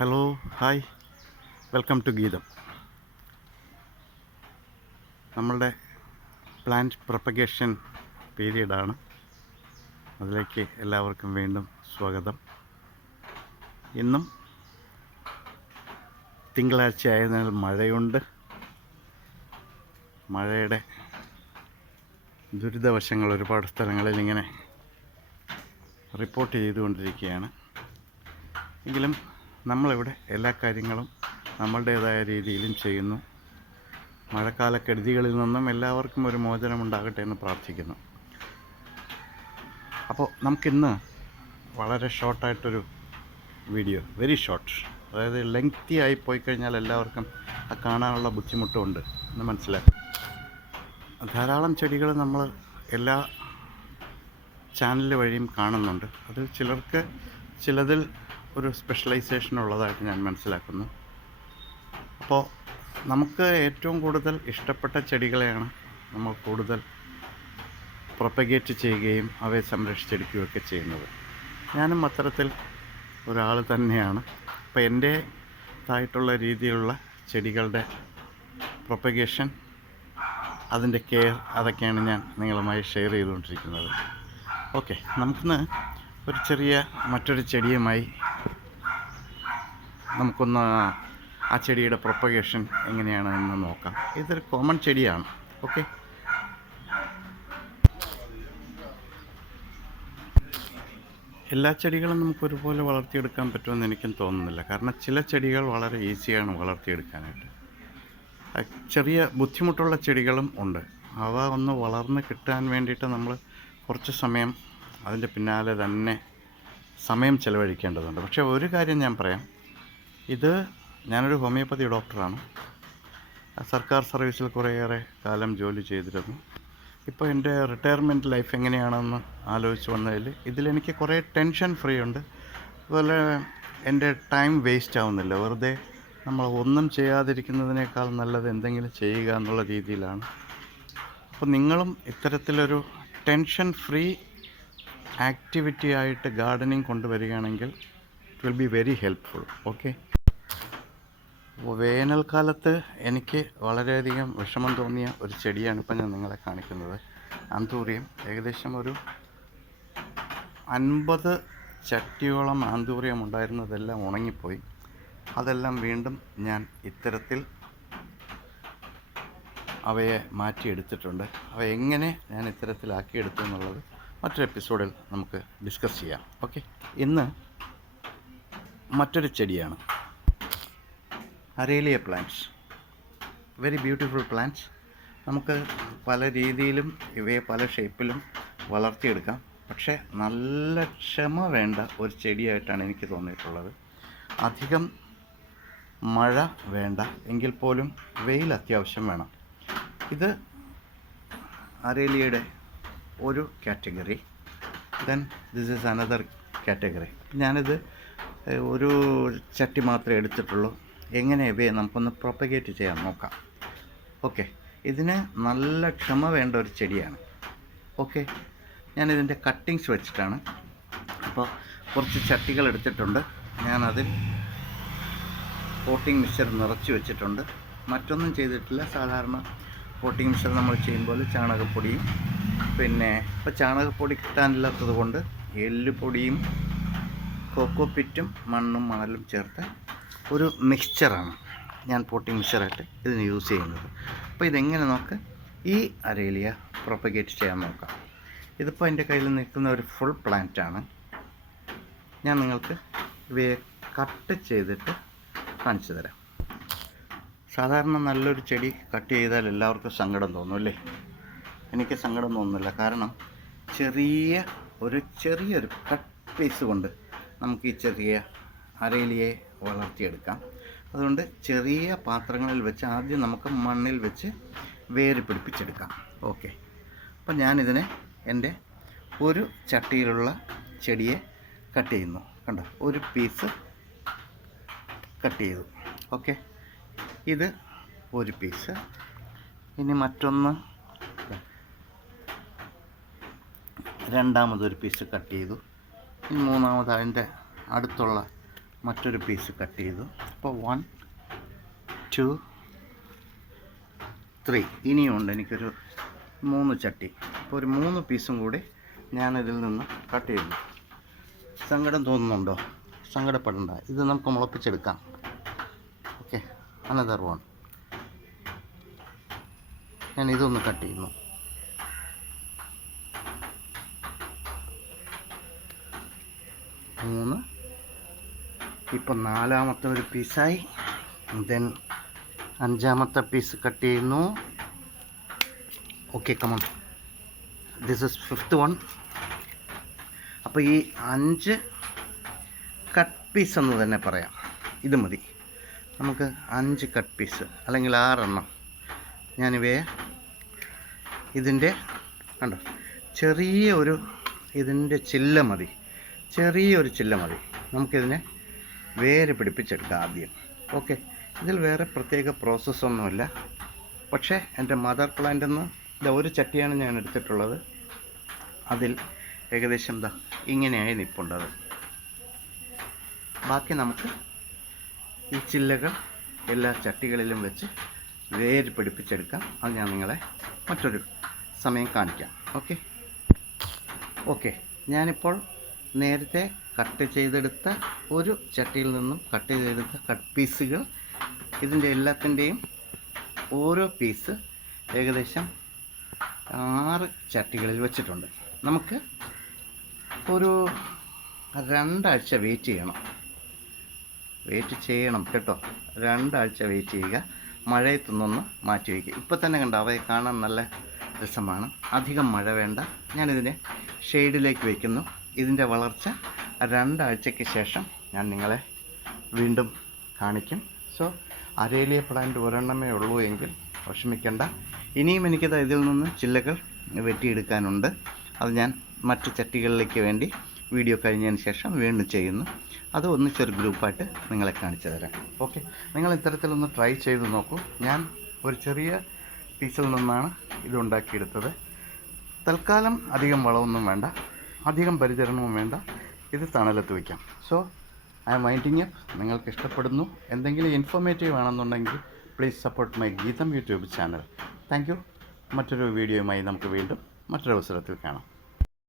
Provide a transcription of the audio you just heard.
Hello hi welcome to ഗീതം നമ്മളുടെ plant propagation പീരീഡാണ് അതിലേക്ക് എല്ലാവർക്കും വീണ്ടും സ്വാഗതം. ഇന്നും തിങ്കളാഴ്ച ആയതിനാൽ മഴയുണ്ട്. മഴയുടെ ദുരിതവശങ്ങൾ ഒരുപാട് സ്ഥലങ്ങളിൽ ഇങ്ങനെ റിപ്പോർട്ട് ചെയ്തുകൊണ്ടിരിക്കുകയാണ്. എങ്കിലും നമ്മളിവിടെ എല്ലാ കാര്യങ്ങളും നമ്മളുടേതായ രീതിയിലും ചെയ്യുന്നു. മഴക്കാല കെടുതികളിൽ നിന്നും എല്ലാവർക്കും ഒരു മോചനമുണ്ടാകട്ടെ എന്ന് പ്രാർത്ഥിക്കുന്നു. അപ്പോൾ നമുക്കിന്ന് വളരെ ഷോർട്ടായിട്ടൊരു വീഡിയോ വെരി ഷോർട്ട് അതായത് ലെങ്തി ആയി പോയി കഴിഞ്ഞാൽ എല്ലാവർക്കും അത് കാണാനുള്ള ബുദ്ധിമുട്ടുമുണ്ട് എന്ന് മനസ്സിലാക്കും. ധാരാളം ചെടികൾ നമ്മൾ എല്ലാ ചാനൽ വഴിയും കാണുന്നുണ്ട്. അതിൽ ചിലർക്ക് ചിലതിൽ ഒരു സ്പെഷ്യലൈസേഷൻ ഉള്ളതായിട്ട് ഞാൻ മനസ്സിലാക്കുന്നു. അപ്പോൾ നമുക്ക് ഏറ്റവും കൂടുതൽ ഇഷ്ടപ്പെട്ട ചെടികളെയാണ് നമ്മൾ കൂടുതൽ പ്രൊപ്പഗേറ്റ് ചെയ്യുകയും അവയെ സംരക്ഷിച്ചെടുക്കുകയൊക്കെ ചെയ്യുന്നത്. ഞാനും അത്തരത്തിൽ ഒരാൾ തന്നെയാണ്. അപ്പോൾ എന്റെ ായിട്ടുള്ള രീതിയിലുള്ള ചെടികളുടെ പ്രൊപ്പഗേഷൻ അതിന്റെ കെയർ അതൊക്കെയാണ് ഞാൻ നിങ്ങളുമായി ഷെയർ ചെയ്തുകൊണ്ടിരിക്കുന്നത്. ഓക്കെ നമുക്കിന്ന് ഒരു ചെറിയ മറ്റൊരു ചെടിയുമായി നമുക്കൊന്ന് ആ ചെടിയുടെ പ്രൊപ്പഗേഷൻ എങ്ങനെയാണ് എന്ന് നോക്കാം. ഇതൊരു കോമൺ ചെടിയാണ്. ഓക്കെ എല്ലാ ചെടികളും നമുക്ക് ഒരുപോലെ വളർത്തിയെടുക്കാൻ പറ്റുമെന്ന് എനിക്കും തോന്നുന്നില്ല. കാരണം ചില ചെടികൾ വളരെ ഈസിയാണ് വളർത്തിയെടുക്കാനായിട്ട്. ചെറിയ ബുദ്ധിമുട്ടുള്ള ചെടികളും ഉണ്ട്. അവ ഒന്ന് വളർന്ന് കിട്ടാൻ വേണ്ടിയിട്ട് നമ്മൾ കുറച്ച് സമയം അതിന്റെ പിന്നാലെ തന്നെ സമയം ചിലവഴിക്കേണ്ടതുണ്ട്. പക്ഷേ ഒരു കാര്യം ഞാൻ പറയാം. ഇത് ഞാനൊരു ഹോമിയോപ്പതി ഡോക്ടറാണ്. സർക്കാർ സർവീസിൽ കുറേയേറെ കാലം ജോലി ചെയ്തിരുന്നു. ഇപ്പോൾ എന്റെ റിട്ടയർമെന്റ് ലൈഫ് എങ്ങനെയാണെന്ന് ആലോചിച്ച് വന്നതിൽ ഇതിലെനിക്ക് കുറേ ടെൻഷൻ ഫ്രീ ഉണ്ട്. അതുപോലെ എന്റെ ടൈം വേസ്റ്റ് ആവുന്നില്ല. വെറുതെ നമ്മൾ ഒന്നും ചെയ്യാതിരിക്കുന്നതിനേക്കാൾ നല്ലത് എന്തെങ്കിലും ചെയ്യുക എന്നുള്ള രീതിയിലാണ്. അപ്പോൾ നിങ്ങളും ഇത്തരത്തിലൊരു ടെൻഷൻ ഫ്രീ ആക്ടിവിറ്റി ആയിട്ട് gardening കൊണ്ടുവരികയാണെങ്കിൽ it will be very helpful. Okay? വേനൽക്കാലത്ത് എനിക്ക് വളരെയധികം വിഷമം തോന്നിയ ഒരു ചെടിയാണ് ഇപ്പം ഞാൻ നിങ്ങളെ കാണിക്കുന്നത്. ആന്തൂറിയം. ഏകദേശം ഒരു അൻപത് ചട്ടിയോളം ആന്തൂറിയം ഉണ്ടായിരുന്നതെല്ലാം ഉണങ്ങിപ്പോയി. അതെല്ലാം വീണ്ടും ഞാൻ ഇത്തരത്തിൽ അവയെ മാറ്റിയെടുത്തിട്ടുണ്ട്. അവ എങ്ങനെ ഞാൻ ഇത്തരത്തിലാക്കിയെടുത്തു എന്നുള്ളത് മറ്റൊരു എപ്പിസോഡിൽ നമുക്ക് ഡിസ്കസ് ചെയ്യാം. ഓക്കെ. ഇന്ന് മറ്റൊരു ചെടിയാണ്. Aralia plants very beautiful plants നമുക്ക് പല രീതിയിലും ഇവയെ പല ഷേപ്പിലും വളർത്തിയെടുക്കാം. പക്ഷേ നല്ല ക്ഷമ വേണ്ട ഒരു ചെടിയായിട്ടാണ് എനിക്ക് തോന്നിയിട്ടുള്ളത്. അധികം മഴ വേണ്ട എങ്കിൽ പോലും വെയിൽ അത്യാവശ്യം വേണം. ഇത് അരേലിയയുടെ ഒരു category then this is another category ഞാനിത് ഒരു ചട്ടി മാത്രമേ എടുത്തിട്ടുള്ളൂ. എങ്ങനെ ഇവയെ നമുക്കൊന്ന് പ്രൊപ്പഗേറ്റ് ചെയ്യാൻ നോക്കാം. ഓക്കെ ഇതിന് നല്ല ക്ഷമ വേണ്ട ഒരു ചെടിയാണ്. ഓക്കെ ഞാനിതിന്റെ കട്ടിങ്സ് വെച്ചിട്ടാണ്. അപ്പോൾ കുറച്ച് ചട്ടികൾ എടുത്തിട്ടുണ്ട്. ഞാനതിൽ പോട്ടിംഗ് മിക്സർ നിറച്ച് വെച്ചിട്ടുണ്ട്. മറ്റൊന്നും ചെയ്തിട്ടില്ല. സാധാരണ പോട്ടിംഗ് മിക്സർ നമ്മൾ ചെയ്യുമ്പോൾ ചാണകപ്പൊടിയും. പിന്നെ ഇപ്പോൾ ചാണകപ്പൊടി കിട്ടാനില്ലാത്തത് കൊണ്ട് എല്ലുപൊടിയും കോക്കോപ്പിറ്റും മണ്ണും മണലും ചേർത്ത് ഒരു മിക്സ്ചറാണ് ഞാൻ പോട്ടി മിക്സ്ചറായിട്ട് ഇതിന് യൂസ് ചെയ്യുന്നത്. അപ്പോൾ ഇതെങ്ങനെ നമുക്ക് ഈ അരേലിയ പ്രൊപ്പഗേറ്റ് ചെയ്യാൻ നോക്കാം. ഇതിപ്പോൾ എന്റെ കയ്യിൽ നിൽക്കുന്ന ഒരു ഫുൾ പ്ലാന്റാണ് ഞാൻ നിങ്ങൾക്ക് ഇവയെ കട്ട് ചെയ്തിട്ട് കാണിച്ചു തരാം. സാധാരണ നല്ലൊരു ചെടി കട്ട് ചെയ്താൽ എല്ലാവർക്കും സങ്കടം തോന്നും അല്ലേ? എനിക്ക് സങ്കടം തോന്നുന്നില്ല. കാരണം ചെറിയ ഒരു ചെറിയൊരു കട്ട് പീസ് കൊണ്ട് നമുക്ക് ഈ ചെറിയ അരയിലിയെ വളർത്തിയെടുക്കാം. അതുകൊണ്ട് ചെറിയ പാത്രങ്ങളിൽ വെച്ച് ആദ്യം നമുക്ക് മണ്ണിൽ വെച്ച് വേര് പിടിപ്പിച്ചെടുക്കാം ഓക്കെ. അപ്പം ഞാനിതിനെ എന്റെ ഒരു ചട്ടിയിലുള്ള ചെടിയെ കട്ട് ചെയ്യുന്നു. കണ്ടോ? ഒരു പീസ് കട്ട് ചെയ്തു. ഓക്കെ. ഇത് ഒരു പീസ്. ഇനി മറ്റൊന്ന് രണ്ടാമതൊരു പീസ് കട്ട് ചെയ്തു. ഇനി മൂന്നാമത് അതിന്റെ അടുത്തുള്ള മറ്റൊരു പീസ് കട്ട് ചെയ്തു. അപ്പോൾ വൺ ടു ത്രീ ഇനിയുണ്ട് എനിക്കൊരു മൂന്ന് ചട്ടി. അപ്പോൾ ഒരു മൂന്ന് പീസും കൂടി ഞാനിതിൽ നിന്ന് കട്ട് ചെയ്തു. സങ്കടം തോന്നുന്നുണ്ടോ? സങ്കടപ്പെടണ്ട. ഇത് നമുക്ക് മുളപ്പിച്ചെടുക്കാം. ഓക്കെ അനദർ വൺ ഞാൻ ഇതൊന്ന് കട്ട് ചെയ്യുന്നു. മൂന്ന് ഇപ്പം നാലാമത്തെ ഒരു പീസായി. ദെൻ അഞ്ചാമത്തെ പീസ് കട്ട് ചെയ്യുന്നു. Okay come on this is fifth one അപ്പോൾ ഈ അഞ്ച് കട്ട് പീസ് എന്ന് തന്നെ പറയാം. ഇത് മതി. നമുക്ക് അഞ്ച് കട്ട് പീസ് അല്ലെങ്കിൽ ആറെണ്ണം. ഞാനിവയെ ഇതിന്റെ കണ്ടോ? ചെറിയ ഒരു ഇതിന്റെ ചില്ല മതി. ചെറിയൊരു ചില്ല മതി. നമുക്കിതിനെ വേര് പിടിപ്പിച്ചെടുക്കുക ആദ്യം. ഓക്കെ ഇതിൽ വേറെ പ്രത്യേക പ്രോസസ്സൊന്നുമില്ല പക്ഷേ എന്റെ മദർ പ്ലാന്റ് നിന്ന് ഇതാ ഒരു ചട്ടിയാണ് ഞാൻ എടുത്തിട്ടുള്ളത്. അതിൽ ഏകദേശം എന്താ ഇങ്ങനെയായി നിൽപ്പുണ്ടത് ബാക്കി നമുക്ക് ഈ ചില്ലകൾ എല്ലാ ചട്ടികളിലും വെച്ച് വേര് പിടിപ്പിച്ചെടുക്കാം. അത് ഞാൻ നിങ്ങളെ മറ്റൊരു സമയം കാണിക്കാം. ഓക്കെ ഓക്കെ ഞാനിപ്പോൾ നേരത്തെ കട്ട് ചെയ്തെടുത്ത ഒരു ചട്ടിയിൽ നിന്നും കട്ട് ചെയ്തെടുത്ത കട്ട് പീസുകൾ. ഇതിന്റെ എല്ലാത്തിന്റെയും ഓരോ പീസ് ഏകദേശം ആറ് ചട്ടികളിൽ വെച്ചിട്ടുണ്ട്. നമുക്ക് ഒരു രണ്ടാഴ്ച വെയിറ്റ് ചെയ്യണം. വെയിറ്റ് ചെയ്യണം കേട്ടോ. രണ്ടാഴ്ച വെയിറ്റ് ചെയ്യുക. മഴയത്തുനിന്നൊന്ന് മാറ്റി വയ്ക്കുക. ഇപ്പോൾ തന്നെ കണ്ടോ അവയെ കാണാൻ നല്ല രസമാണ്. അധികം മഴ വേണ്ട. ഞാനിതിനെ ഷെയ്ഡിലേക്ക് വയ്ക്കുന്നു ഇതിന്റെ വളർച്ച രണ്ടാഴ്ചയ്ക്ക് ശേഷം ഞാൻ നിങ്ങളെ വീണ്ടും കാണിക്കും. സോ അരേലിയ പ്ലാന്റ് ഒരെണ്ണമേ ഉള്ളൂ എങ്കിൽ വിഷമിക്കേണ്ട. ഇനിയും എനിക്കത് ഇതിൽ നിന്ന് ചില്ലകൾ വെട്ടിയെടുക്കാനുണ്ട്. അത് ഞാൻ മറ്റ് ചട്ടികളിലേക്ക് വേണ്ടി വീഡിയോ കഴിഞ്ഞതിന് ശേഷം വീണ്ടും ചെയ്യുന്നു. അത് ഒന്നിച്ചൊരു ഗ്രൂപ്പായിട്ട് നിങ്ങളെ കാണിച്ചു തരാം. ഓക്കെ നിങ്ങൾ ഇത്തരത്തിലൊന്ന് ട്രൈ ചെയ്ത് നോക്കൂ. ഞാൻ ഒരു ചെറിയ പീസിൽ നിന്നാണ് ഇതുണ്ടാക്കിയെടുത്തത് തൽക്കാലം അധികം വളമൊന്നും വേണ്ട. അധികം പരിചരണവും വേണ്ട. ഇത് തണലത്ത് വയ്ക്കാം so I'm winding up നിങ്ങൾക്ക് ഇഷ്ടപ്പെടുന്നു. എന്തെങ്കിലും ഇൻഫോർമേറ്റീവ് ആണെന്നുണ്ടെങ്കിൽ please support my Geetham YouTube channel thank you മറ്റൊരു വീഡിയോയുമായി നമുക്ക് വീണ്ടും മറ്റൊരു അവസരത്തിൽ കാണാം.